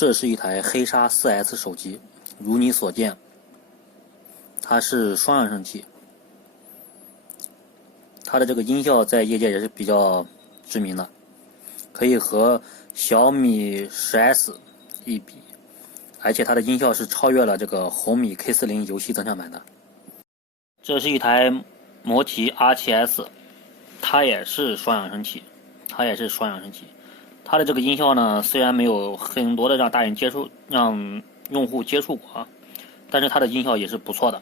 这是一台黑鲨 4S 手机，如你所见，它是双扬声器，它的这个音效在业界也是比较知名的，可以和小米10S 一比，而且它的音效是超越了这个红米 K40游戏增强版的。这是一台摩提 R7S， 它也是双扬声器，它的这个音效呢，虽然没有很多的让用户接触过啊，但是它的音效也是不错的。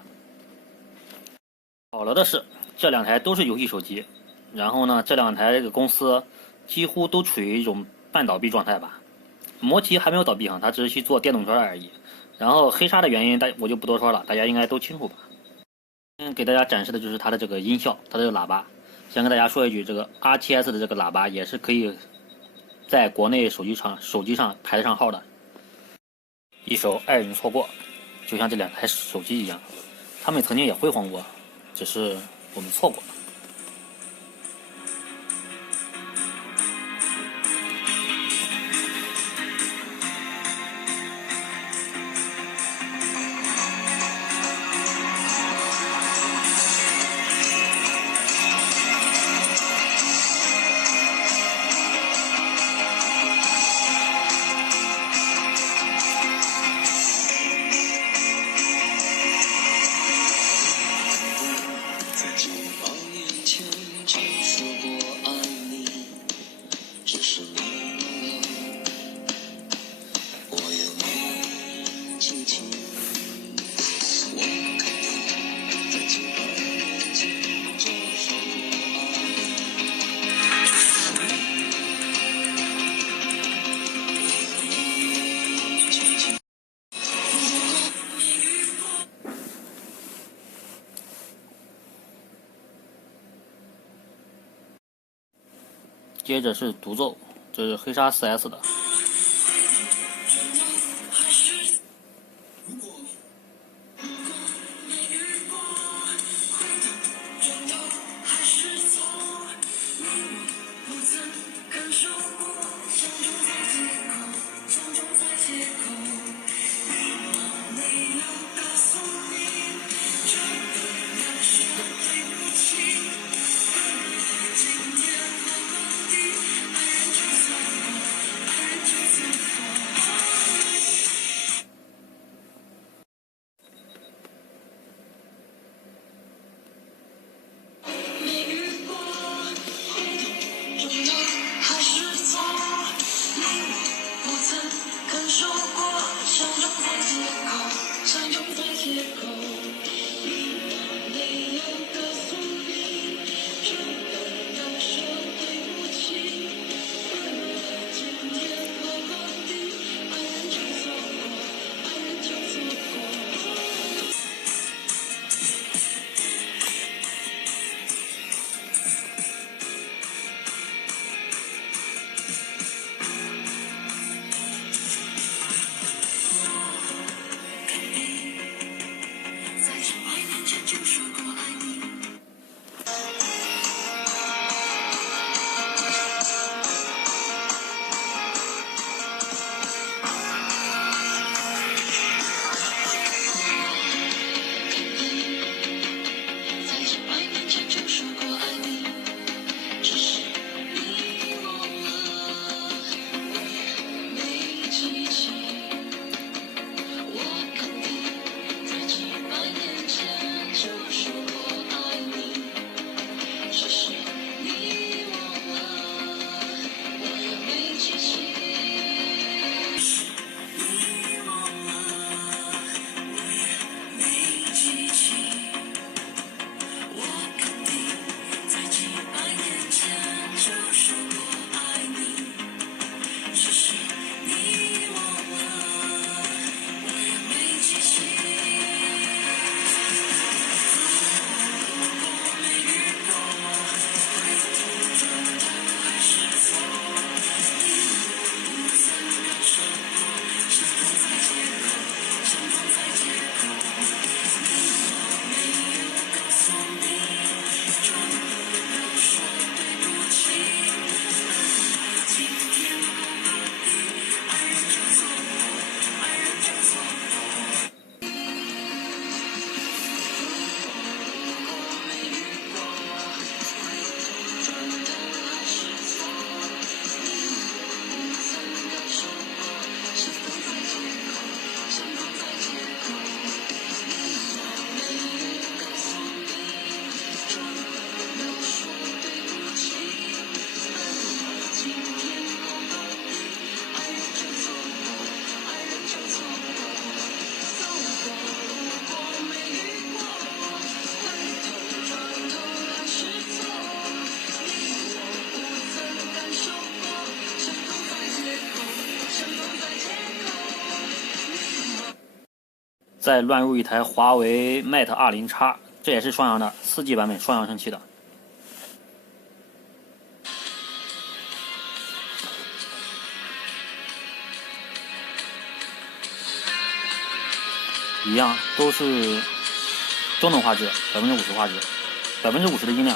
好了的是，这两台都是游戏手机，然后呢，这两台这个公司几乎都处于一种半倒闭状态吧。摩提还没有倒闭啊，它只是去做电动车而已。然后黑鲨的原因，我就不多说了，大家应该都清楚吧。给大家展示的就是它的这个音效，它的这个喇叭。先跟大家说一句，这个 R7S 的这个喇叭也是可以在国内手机上排得上号的。一首爱人错过，就像这两台手机一样，他们曾经也辉煌过，只是我们错过了。接着是独奏，这是黑鲨 4S 的。再乱入一台华为 Mate 20X，这也是双扬的4G 版本，双扬声器的。一样都是中等画质，50%画质，50%的音量。